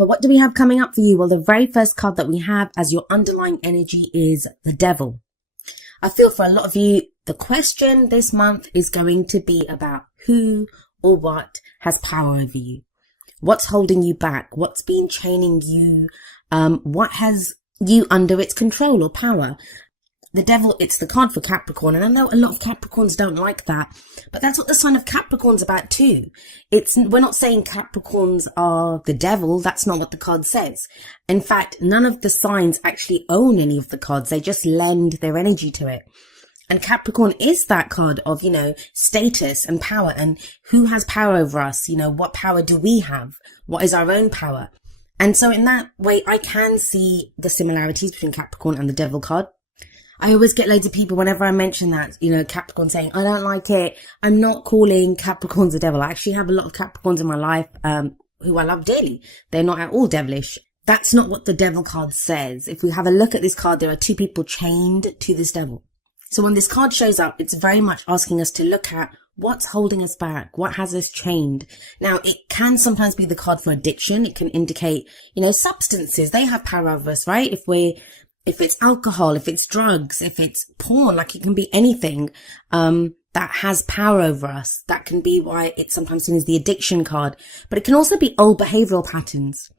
But what do we have coming up for you? Well, the very first card that we have as your underlying energy is the Devil. I feel for a lot of you, the question this month is going to be about who or what has power over you. What's holding you back? What's been chaining you? What has you under its control or power? The Devil, it's the card for Capricorn. And I know a lot of Capricorns don't like that, but that's what the sign of Capricorn's about too. We're not saying Capricorns are the devil. That's not what the card says. In fact, none of the signs actually own any of the cards. They just lend their energy to it. And Capricorn is that card of, status and power, and who has power over us? What power do we have? What is our own power? And so in that way, I can see the similarities between Capricorn and the Devil card. I always get loads of people whenever I mention that, Capricorn saying, I don't like it. I'm not calling Capricorns the devil. I actually have a lot of Capricorns in my life, who I love dearly. They're not at all devilish. That's not what the Devil card says. If we have a look at this card, there are two people chained to this devil. So when this card shows up, it's very much asking us to look at what's holding us back, what has us chained. Now, it can sometimes be the card for addiction. It can indicate, substances. They have power over us, right? If it's alcohol, if it's drugs, if it's porn, like it can be anything, that has power over us. That can be why it's sometimes seen as the addiction card, but it can also be old behavioral patterns.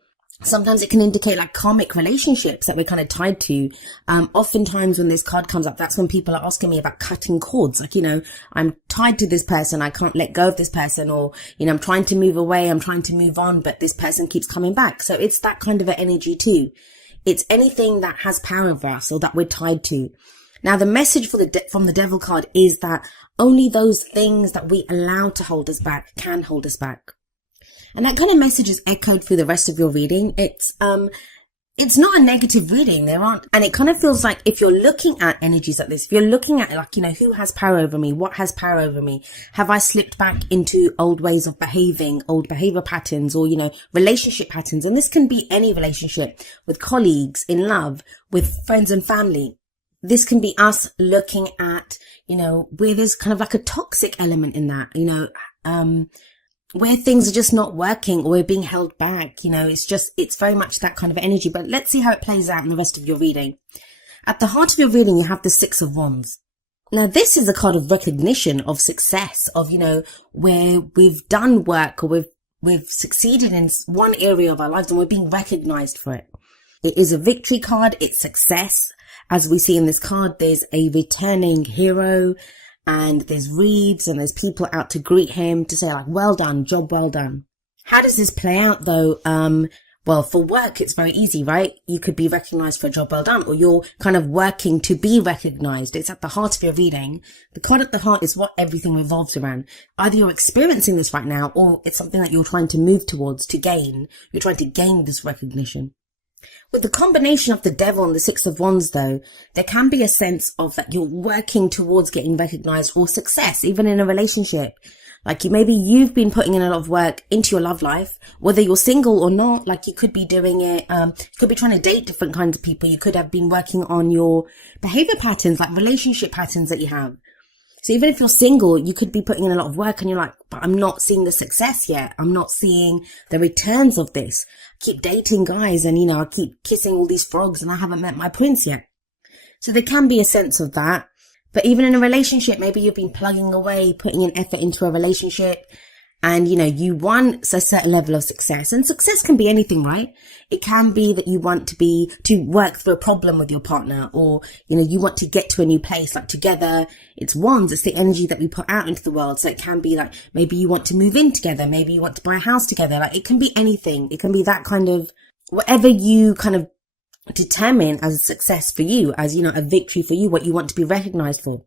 Sometimes it can indicate like karmic relationships that we're kind of tied to. Oftentimes when this card comes up, that's when people are asking me about cutting cords. Like, I'm tied to this person. I can't let go of this person, or, I'm trying to move away. I'm trying to move on, but this person keeps coming back. So it's that kind of an energy too. It's anything that has power over us or that we're tied to. Now, the message from the Devil card is that only those things that we allow to hold us back can hold us back. And that kind of message is echoed through the rest of your reading. It's not a negative reading. And it kind of feels like if you're looking at energies like this, if you're looking at who has power over me? What has power over me? Have I slipped back into old ways of behaving, old behavior patterns, or, relationship patterns? And this can be any relationship, with colleagues, in love, with friends and family. This can be us looking at, where there's kind of like a toxic element in that, where things are just not working or we're being held back. It's very much that kind of energy. But let's see how it plays out in the rest of your reading. At the heart of your reading, you have the Six of Wands. Now, this is a card of recognition, of success, of, where we've done work or we've succeeded in one area of our lives and we're being recognized for it. It is a victory card. It's success. As we see in this card, there's a returning hero, and there's wreaths and there's people out to greet him to say well done, job well done. How does this play out though? Well, for work, it's very easy, right? You could be recognized for a job well done, or you're kind of working to be recognized. It's at the heart of your reading. The card at the heart is what everything revolves around. Either you're experiencing this right now, or it's something that you're trying to move towards, to gain. You're trying to gain this recognition. With the combination of the Devil and the Six of Wands, though, there can be a sense of that you're working towards getting recognized or success, even in a relationship. Like maybe you've been putting in a lot of work into your love life, whether you're single or not. Like you could be doing it, you could be trying to date different kinds of people. You could have been working on your behavior patterns, like relationship patterns that you have. So even if you're single, you could be putting in a lot of work and you're like, but I'm not seeing the success yet. I'm not seeing the returns of this. I keep dating guys and, I keep kissing all these frogs and I haven't met my prince yet. So there can be a sense of that. But even in a relationship, maybe you've been plugging away, putting an effort into a relationship and, you want a certain level of success. And success can be anything, right? It can be that you want to work through a problem with your partner, or, you want to get to a new place, like together. It's wands. It's the energy that we put out into the world. So it can be like, maybe you want to move in together. Maybe you want to buy a house together. Like it can be anything. It can be that kind of, whatever you kind of determine as a success for you, as, a victory for you, what you want to be recognized for.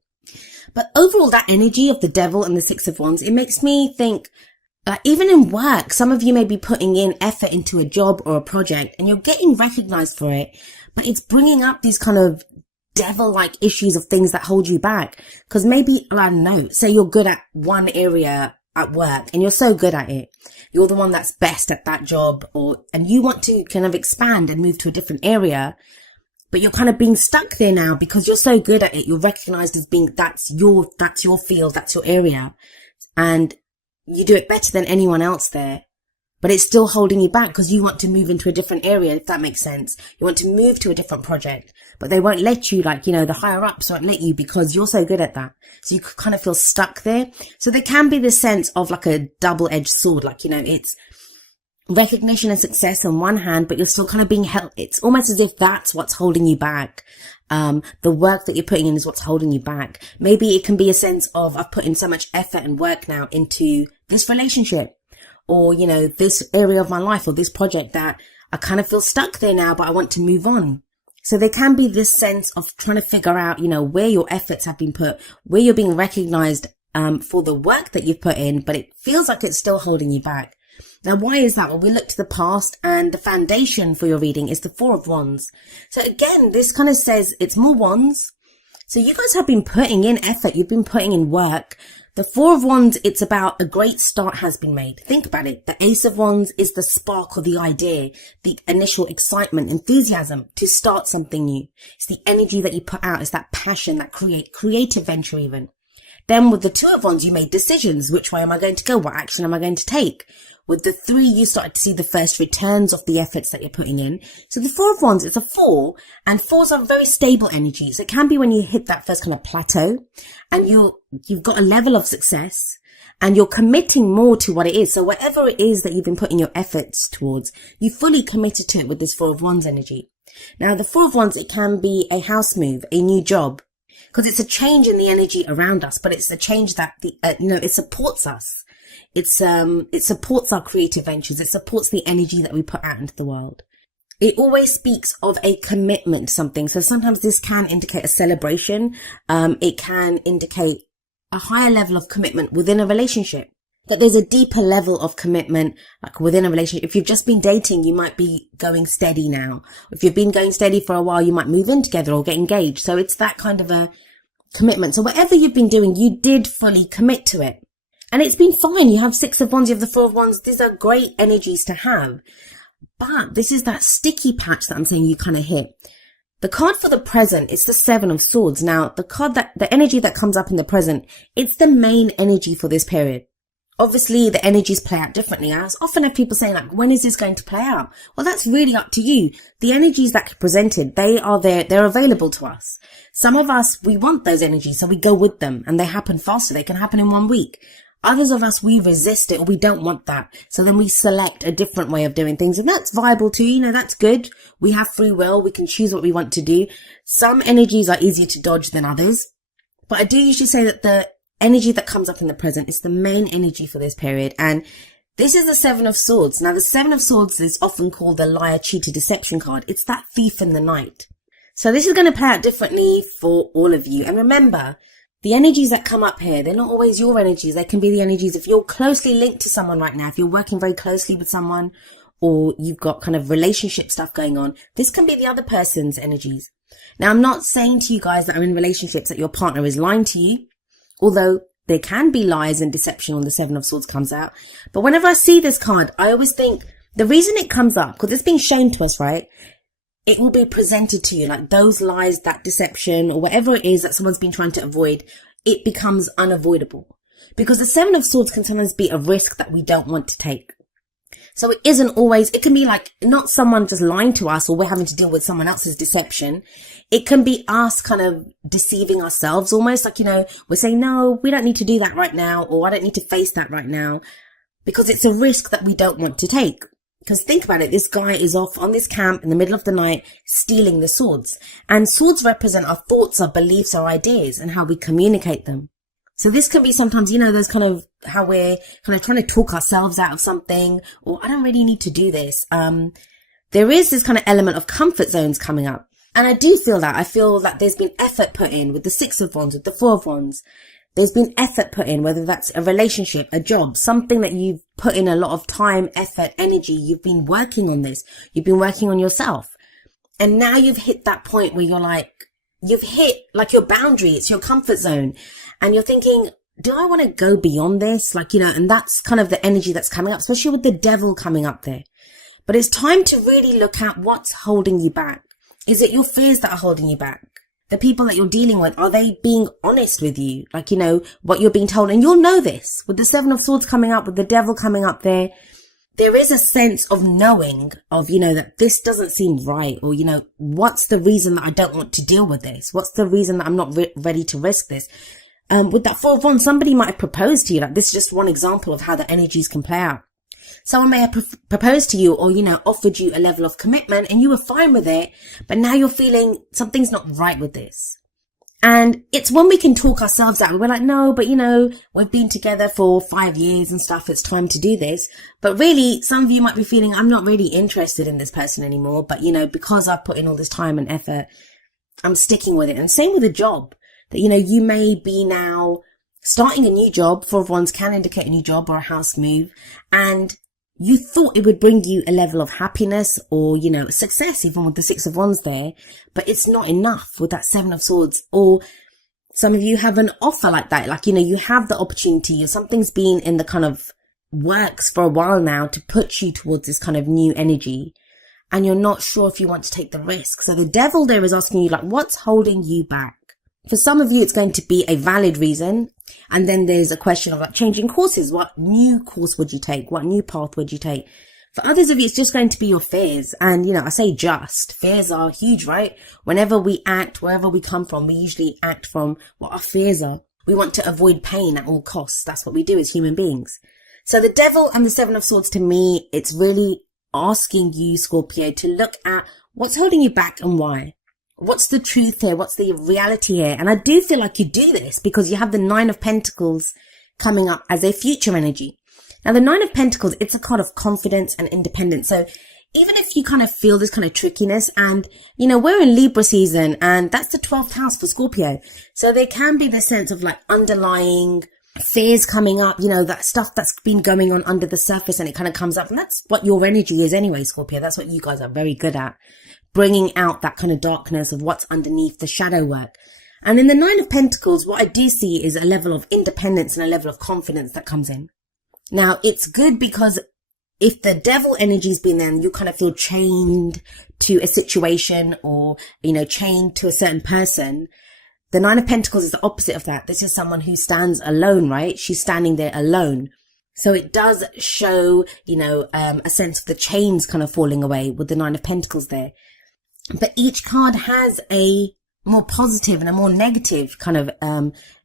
But overall, that energy of the Devil and the Six of Wands, it makes me think, even in work, some of you may be putting in effort into a job or a project and you're getting recognized for it, but it's bringing up these kind of devil-like issues of things that hold you back. Because maybe, I don't know, say you're good at one area at work and you're so good at it. You're the one that's best at that job, and you want to kind of expand and move to a different area. But you're kind of being stuck there now because you're so good at it. You're recognized as being, that's your field, that's your area. And you do it better than anyone else there. but it's still holding you back because you want to move into a different area, if that makes sense. You want to move to a different project, but they won't let you, like, the higher ups won't let you because you're so good at that. So you kind of feel stuck there. So there can be this sense of like a double-edged sword, like, it's recognition and success on one hand, but you're still kind of being held. It's almost as if that's what's holding you back. The work that you're putting in is what's holding you back. Maybe it can be a sense of, I've put in so much effort and work now into this relationship, or, this area of my life, or this project, that I kind of feel stuck there now, but I want to move on. So there can be this sense of trying to figure out, where your efforts have been put, where you're being recognized, for the work that you've put in, but it feels like it's still holding you back. Now, why is that? Well, we look to the past, and the foundation for your reading is the Four of Wands. So again, this kind of says it's more wands. So you guys have been putting in effort. You've been putting in work. The Four of Wands, it's about a great start has been made. Think about it. The Ace of Wands is the spark or the idea, the initial excitement, enthusiasm to start something new. It's the energy that you put out. It's that passion, that creative venture even. Then with the Two of Wands, you made decisions. Which way am I going to go? What action am I going to take? With the Three, you started to see the first returns of the efforts that you're putting in. So the Four of Wands, it's a four, and fours are very stable energies. It can be when you hit that first kind of plateau and you've got a level of success and you're committing more to what it is. So whatever it is that you've been putting your efforts towards, you fully committed to it with this Four of Wands energy. Now the Four of Wands, it can be a house move, a new job, because it's a change in the energy around us, but it's a change that it supports us. It supports our creative ventures. It supports the energy that we put out into the world. It always speaks of a commitment to something. So sometimes this can indicate a celebration. It can indicate a higher level of commitment within a relationship. That there's a deeper level of commitment, like within a relationship. If you've just been dating, you might be going steady now. If you've been going steady for a while, you might move in together or get engaged. So it's that kind of a commitment. So whatever you've been doing, you did fully commit to it. And it's been fine. You have Six of Wands, you have the Four of Wands. These are great energies to have. But this is that sticky patch that I'm saying you kind of hit. The card for the present, it's the Seven of Swords. Now, the energy that comes up in the present, it's the main energy for this period. Obviously, the energies play out differently. I often have people saying, like, when is this going to play out? Well, that's really up to you. The energies that are presented, they are there. They're available to us. Some of us, we want those energies, so we go with them and they happen faster. They can happen in 1 week. Others of us, we resist it or we don't want that. So then we select a different way of doing things. And that's viable too. That's good. We have free will. We can choose what we want to do. Some energies are easier to dodge than others. But I do usually say that the energy that comes up in the present is the main energy for this period. And this is the Seven of Swords. Now, the Seven of Swords is often called the liar, cheater, deception card. It's that thief in the night. So this is going to play out differently for all of you. And remember, the energies that come up here, they're not always your energies. They can be the energies if you're closely linked to someone right now, if you're working very closely with someone, or you've got kind of relationship stuff going on. This can be the other person's energies. Now, I'm not saying to you guys that are in relationships that your partner is lying to you, although there can be lies and deception when the Seven of Swords comes out. But whenever I see this card, I always think the reason it comes up, because it's being shown to us, right? It will be presented to you, like those lies, that deception, or whatever it is that someone's been trying to avoid, it becomes unavoidable. Because the Seven of Swords can sometimes be a risk that we don't want to take. So it isn't always, it can be like not someone just lying to us or we're having to deal with someone else's deception. It can be us kind of deceiving ourselves almost, like, we're saying, no, we don't need to do that right now, or I don't need to face that right now, because it's a risk that we don't want to take. Because think about it, this guy is off on this camp in the middle of the night stealing the swords. And swords represent our thoughts, our beliefs, our ideas, and how we communicate them. So this can be sometimes, those kind of how we're kind of trying to talk ourselves out of something, or I don't really need to do this. There is this kind of element of comfort zones coming up. And I do feel that. I feel that there's been effort put in with the Six of Wands, with the Four of Wands. There's been effort put in, whether that's a relationship, a job, something that you've put in a lot of time, effort, energy. You've been working on this. You've been working on yourself. And now you've hit that point where you've hit like your boundary. It's your comfort zone. And you're thinking, do I want to go beyond this? And that's kind of the energy that's coming up, especially with the Devil coming up there. But it's time to really look at what's holding you back. Is it your fears that are holding you back? The people that you're dealing with, are they being honest with you? What you're being told. And you'll know this with the Seven of Swords coming up, with the Devil coming up there. there is a sense of knowing of, that this doesn't seem right, or, what's the reason that I don't want to deal with this? What's the reason that I'm not ready to risk this? With that 4 of Wands, somebody might have proposed to you. Like, this is just one example of how the energies can play out. Someone may have proposed to you, or, offered you a level of commitment and you were fine with it, but now you're feeling something's not right with this. And it's when we can talk ourselves out. We're like, no, but we've been together for 5 years and stuff. It's time to do this. But really, some of you might be feeling, I'm not really interested in this person anymore. But, because I've put in all this time and effort, I'm sticking with it. And same with a job that, you may be now starting a new job. 4 of Wands can indicate a new job or a house move. And you thought it would bring you a level of happiness or, success, even with the 6 of Wands there, but it's not enough with that 7 of Swords. Or some of you have an offer like that. Like, you have the opportunity, or something's been in the kind of works for a while now to put you towards this kind of new energy. And you're not sure if you want to take the risk. So the devil there is asking you, like, what's holding you back? For some of you, it's going to be a valid reason. And then there's a question of like changing courses. What new course would you take? What new path would you take? For others of you, it's just going to be your fears. And, I say just. Fears are huge, right? Whenever we act, wherever we come from, we usually act from what our fears are. We want to avoid pain at all costs. That's what we do as human beings. So the devil and the 7 of Swords, to me, it's really asking you, Scorpio, to look at what's holding you back and why. What's the truth here? What's the reality here? And I do feel like you do this because you have the 9 of Pentacles coming up as a future energy. Now, the 9 of Pentacles, it's a card of confidence and independence. So even if you kind of feel this kind of trickiness and, we're in Libra season and that's the 12th house for Scorpio. So there can be this sense of like underlying fears coming up, that stuff that's been going on under the surface and it kind of comes up. And that's what your energy is anyway, Scorpio. That's what you guys are very good at. Bringing out that kind of darkness of what's underneath the shadow work. And in the 9 of Pentacles, what I do see is a level of independence and a level of confidence that comes in. Now, it's good because if the devil energy's been there and you kind of feel chained to a situation or, chained to a certain person, the 9 of Pentacles is the opposite of that. This is someone who stands alone, right? She's standing there alone. So it does show, a sense of the chains kind of falling away with the 9 of Pentacles there. But each card has a more positive and a more negative kind of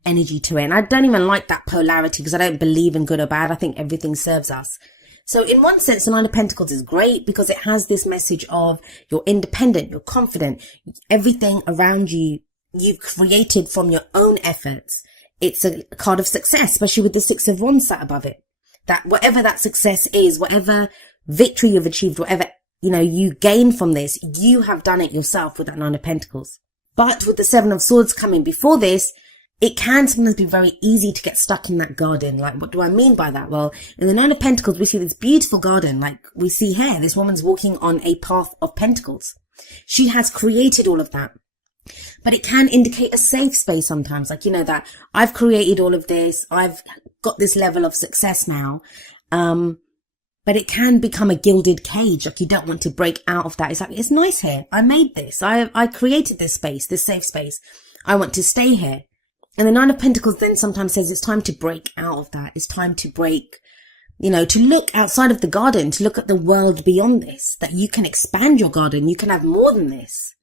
energy to it. And I don't even like that polarity because I don't believe in good or bad. I think everything serves us. So in one sense, the 9 of Pentacles is great because it has this message of you're independent, you're confident, everything around you, you've created from your own efforts. It's a card of success, especially with the 6 of Wands sat above it. That whatever that success is, whatever victory you've achieved, whatever you gain from this, you have done it yourself with that 9 of Pentacles. But with the 7 of Swords coming before this, it can sometimes be very easy to get stuck in that garden. Like, what do I mean by that? Well, in the 9 of Pentacles, we see this beautiful garden. Like we see here, this woman's walking on a path of pentacles. She has created all of that. But it can indicate a safe space sometimes. Like, that I've created all of this. I've got this level of success now. But it can become a gilded cage. Like you don't want to break out of that. It's like, it's nice here. I made this. I created this space, this safe space. I want to stay here. And the 9 of Pentacles then sometimes says it's time to break out of that. It's time to break, to look outside of the garden, to look at the world beyond this, that you can expand your garden. You can have more than this.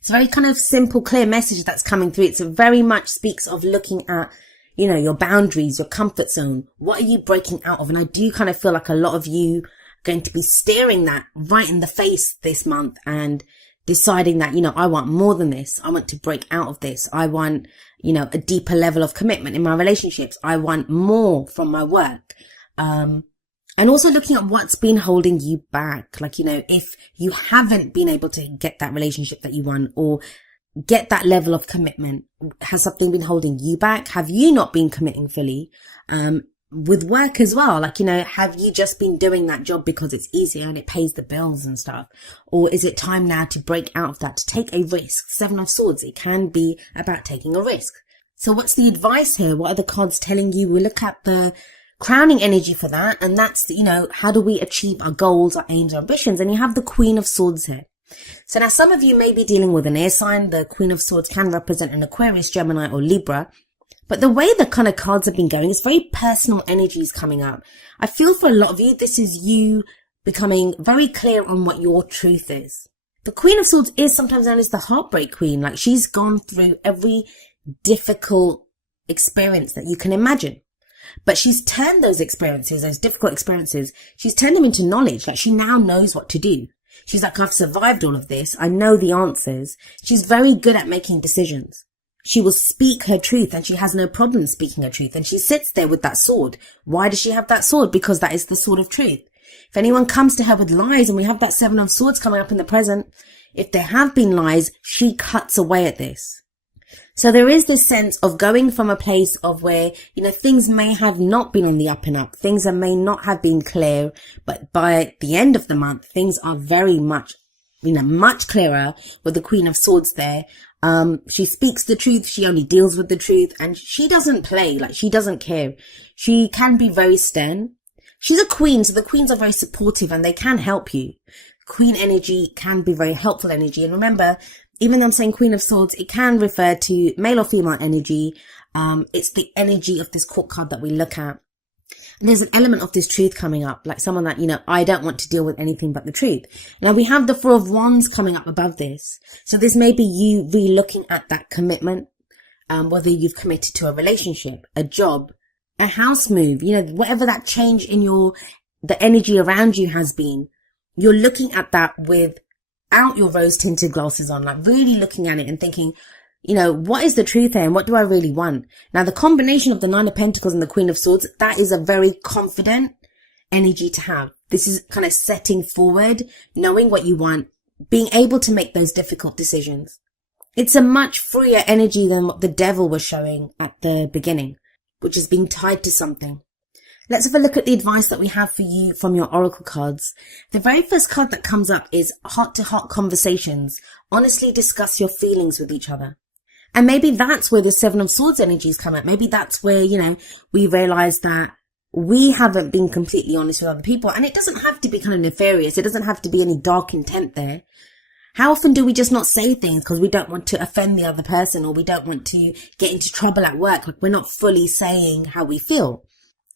It's a very kind of simple, clear message that's coming through. It's very much speaks of looking at, your boundaries, your comfort zone. What are you breaking out of? And I do kind of feel like a lot of you are going to be staring that right in the face this month and deciding that, I want more than this. I want to break out of this. I want, a deeper level of commitment in my relationships. I want more from my work. And also looking at what's been holding you back. Like, if you haven't been able to get that relationship that you want or get that level of commitment, has something been holding you back? Have you not been committing fully? With work as well, like, have you just been doing that job because it's easier and it pays the bills and stuff? Or is it time now to break out of that, to take a risk? 7 of Swords, it can be about taking a risk. So what's the advice here? What are the cards telling you? We look at the crowning energy for that. And that's, how do we achieve our goals, our aims, our ambitions? And you have the Queen of Swords here. So now some of you may be dealing with an air sign. The Queen of Swords can represent an Aquarius, Gemini or Libra. But the way the kind of cards have been going, it's very personal energies coming up. I feel for a lot of you, this is you becoming very clear on what your truth is. The Queen of Swords is sometimes known as the heartbreak queen. Like, she's gone through every difficult experience that you can imagine. But she's turned those experiences, those difficult experiences, she's turned them into knowledge. Like, she now knows what to do. She's like, I've survived all of this. I know the answers. She's very good at making decisions. She will speak her truth, and she has no problem speaking her truth. And she sits there with that sword. Why does she have that sword? Because that is the sword of truth. If anyone comes to her with lies, and we have that 7 of Swords coming up in the present, if there have been lies, she cuts away at this. So there is this sense of going from a place of where, things may have not been on the up and up. Things may not have been clear, but by the end of the month, things are very much, much clearer with the Queen of Swords there. She speaks the truth. She only deals with the truth, and she doesn't play. Like, she doesn't care. She can be very stern. She's a queen, so the queens are very supportive and they can help you. Queen energy can be very helpful energy. And remember, even though I'm saying Queen of Swords, it can refer to male or female energy. It's the energy of this court card that we look at. And there's an element of this truth coming up, like someone that, I don't want to deal with anything but the truth. Now we have the 4 of Wands coming up above this. So this may be you re-looking at that commitment, whether you've committed to a relationship, a job, a house move, whatever that change in the energy around you has been. You're looking at that without your rose tinted glasses on, like really looking at it and thinking, what is the truth here and what do I really want? Now, the combination of the 9 of Pentacles and the Queen of Swords, that is a very confident energy to have. This is kind of setting forward, knowing what you want, being able to make those difficult decisions. It's a much freer energy than what the Devil was showing at the beginning, which is being tied to something. Let's have a look at the advice that we have for you from your oracle cards. The very first card that comes up is heart-to-heart conversations. Honestly discuss your feelings with each other. And maybe that's where the 7 of Swords energies come up. Maybe that's where, we realize that we haven't been completely honest with other people. And it doesn't have to be kind of nefarious. It doesn't have to be any dark intent there. How often do we just not say things because we don't want to offend the other person, or we don't want to get into trouble at work? Like, we're not fully saying how we feel.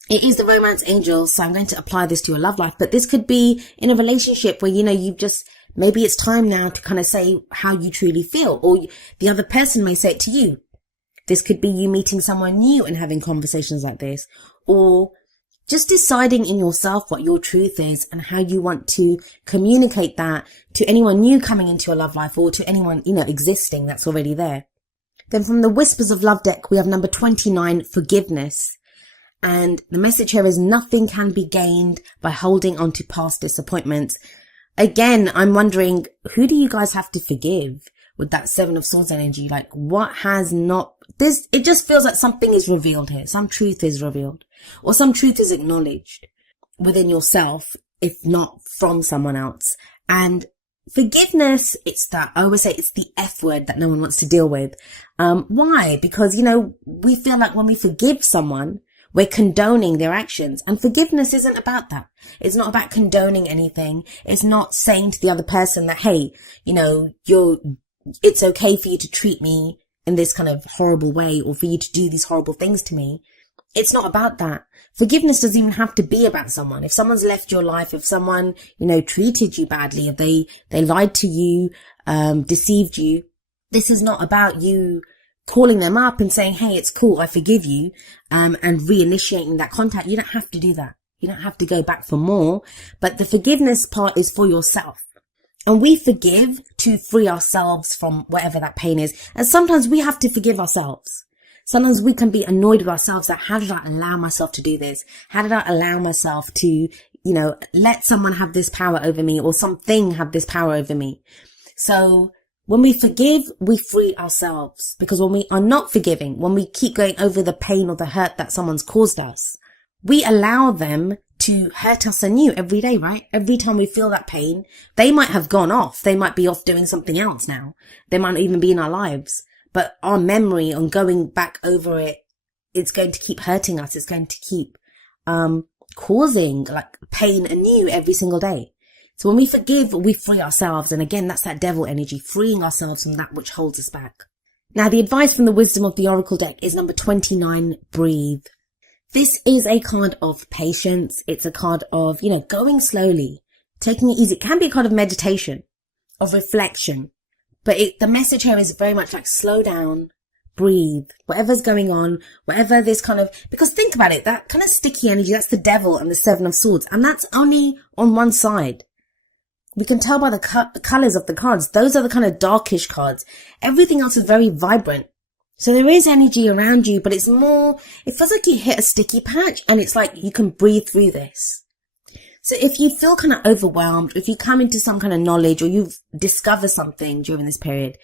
It is the romance angel, so I'm going to apply this to your love life. But this could be in a relationship where, maybe it's time now to kind of say how you truly feel, or the other person may say it to you. This could be you meeting someone new and having conversations like this, or just deciding in yourself what your truth is and how you want to communicate that to anyone new coming into your love life, or to anyone, existing that's already there. Then from the Whispers of Love deck, we have number 29, forgiveness. And the message here is nothing can be gained by holding on to past disappointments. Again, I'm wondering, who do you guys have to forgive with that 7 of Swords energy? Like, what has not, it just feels like something is revealed here. Some truth is revealed, or some truth is acknowledged within yourself, if not from someone else. And forgiveness, I always say it's the F word that no one wants to deal with. Why? Because, we feel like when we forgive someone, we're condoning their actions, and forgiveness isn't about that. It's not about condoning anything. It's not saying to the other person that, hey, it's okay for you to treat me in this kind of horrible way, or for you to do these horrible things to me. It's not about that. Forgiveness doesn't even have to be about someone. If someone's left your life, if someone, treated you badly, if they lied to you, deceived you, this is not about you calling them up and saying, hey, it's cool, I forgive you, and reinitiating that contact. You don't have to do that. You don't have to go back for more. But the forgiveness part is for yourself. And we forgive to free ourselves from whatever that pain is. And sometimes we have to forgive ourselves. Sometimes we can be annoyed with ourselves that, how did I allow myself to do this? How did I allow myself to, let someone have this power over me, or something have this power over me? So when we forgive, we free ourselves. Because when we are not forgiving, when we keep going over the pain or the hurt that someone's caused us, we allow them to hurt us anew every day, right? Every time we feel that pain, they might have gone off. They might be off doing something else now. They might not even be in our lives. But our memory on going back over it, it's going to keep hurting us. It's going to keep causing like pain anew every single day. So when we forgive, we free ourselves. And again, that's that devil energy, freeing ourselves from that which holds us back. Now, the advice from the Wisdom of the Oracle deck is number 29, breathe. This is a card of patience. It's a card of, going slowly, taking it easy. It can be a card of meditation, of reflection. But the message here is very much like slow down, breathe, whatever's going on, whatever this because think about it, that kind of sticky energy, that's the devil and the Seven of Swords. And that's only on one side. We can tell by the colors of the cards. Those are the kind of darkish cards. Everything else is very vibrant. So there is energy around you, but it feels like you hit a sticky patch and it's like you can breathe through this. So if you feel kind of overwhelmed, if you come into some kind of knowledge or you've discovered something during this period,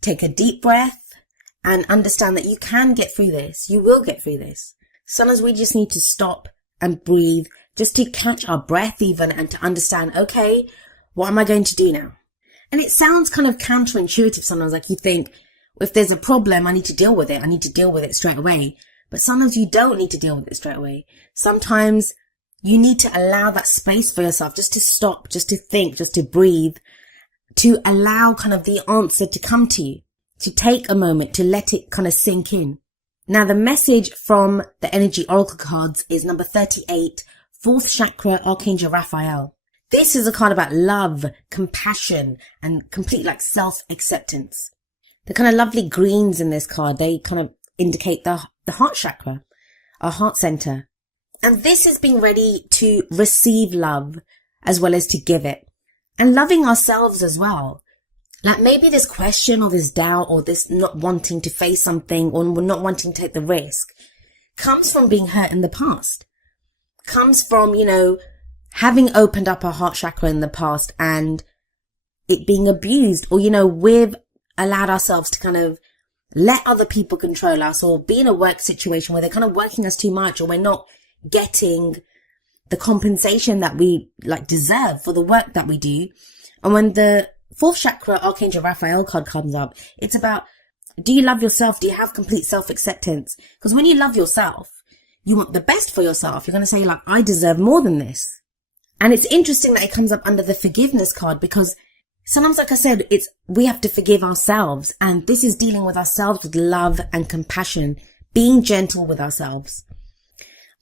take a deep breath and understand that you can get through this. You will get through this. Sometimes we just need to stop and breathe, just to catch our breath even, and to understand, okay, what am I going to do now? And it sounds kind of counterintuitive sometimes, like you think, if there's a problem, I need to deal with it. I need to deal with it straight away. But sometimes you don't need to deal with it straight away. Sometimes you need to allow that space for yourself, just to stop, just to think, just to breathe, to allow kind of the answer to come to you, to take a moment, to let it kind of sink in. Now, the message from the Energy Oracle cards is number 38, 4th Chakra, Archangel Raphael. This is a card about love, compassion, and complete self-acceptance. The kind of lovely greens in this card, they kind of indicate the heart chakra, our heart center. And this is being ready to receive love as well as to give it. And loving ourselves as well. Like maybe this question or this doubt or this not wanting to face something or not wanting to take the risk comes from being hurt in the past. Comes from, having opened up our heart chakra in the past and it being abused, or, we've allowed ourselves to kind of let other people control us, or be in a work situation where they're kind of working us too much, or we're not getting the compensation that we deserve for the work that we do. And when the 4th Chakra Archangel Raphael card comes up, it's about, do you love yourself? Do you have complete self-acceptance? Because when you love yourself, you want the best for yourself. You're going to say I deserve more than this. And it's interesting that it comes up under the forgiveness card, because sometimes, like I said, we have to forgive ourselves. And this is dealing with ourselves with love and compassion, being gentle with ourselves.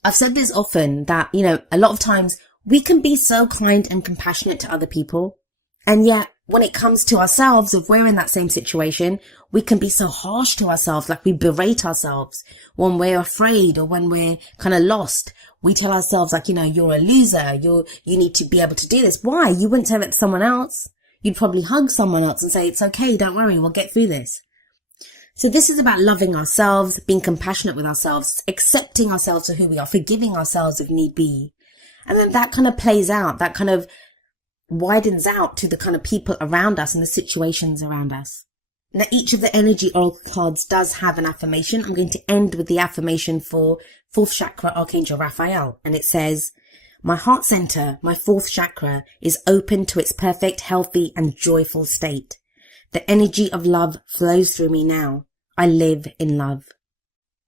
I've said this often that, a lot of times we can be so kind and compassionate to other people. And yet when it comes to ourselves, if we're in that same situation, we can be so harsh to ourselves, like we berate ourselves when we're afraid or when we're kind of lost. We tell ourselves you're a loser. You need to be able to do this. Why? You wouldn't say that to someone else. You'd probably hug someone else and say, it's okay. Don't worry. We'll get through this. So this is about loving ourselves, being compassionate with ourselves, accepting ourselves for who we are, forgiving ourselves if need be. And then that kind of plays out, that kind of widens out to the kind of people around us and the situations around us. Now, each of the Energy Oracle cards does have an affirmation. I'm going to end with the affirmation for 4th Chakra Archangel Raphael. And it says, my heart center, my 4th chakra, is open to its perfect, healthy, and joyful state. The energy of love flows through me now. I live in love.